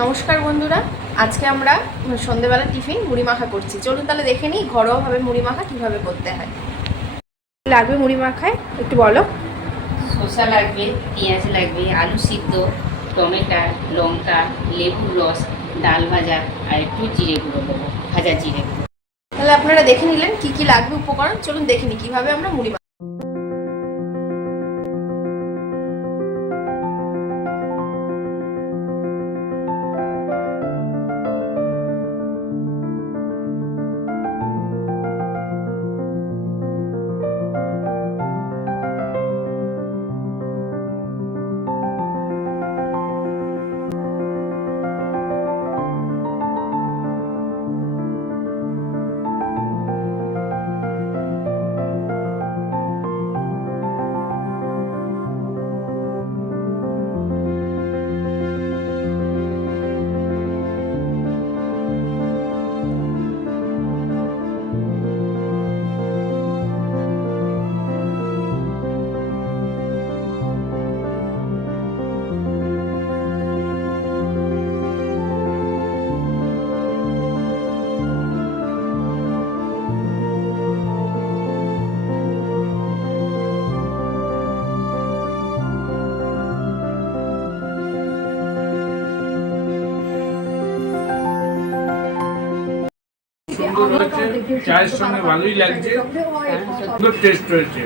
নমস্কার বন্ধুরা, আজকে আমরা সন্ধেবেলা টিফিন মুড়ি মাখা করছি। চলুন তাহলে দেখে নিই ঘরোয়াভাবে মুড়ি মাখা কীভাবে করতে হয়। লাগবে মুড়ি মাখায় একটু বলো। শসা লাগবে, পেঁয়াজ লাগবে, আলু সিদ্ধ, টমেটো, লঙ্কা, লেবুর রস, ডাল ভাজা আর একটু জিরে গুঁড়ো দেবো, ভাজা জিরে গুঁড়ো। তাহলে আপনারা দেখে নিলেন কি কি লাগবে উপকরণ। চলুন দেখে নিই কীভাবে আমরা মুড়ি মাখা। সুন্দর হয়েছে, চায়ের সঙ্গে ভালোই লাগছে, সুন্দর টেস্ট হয়েছে।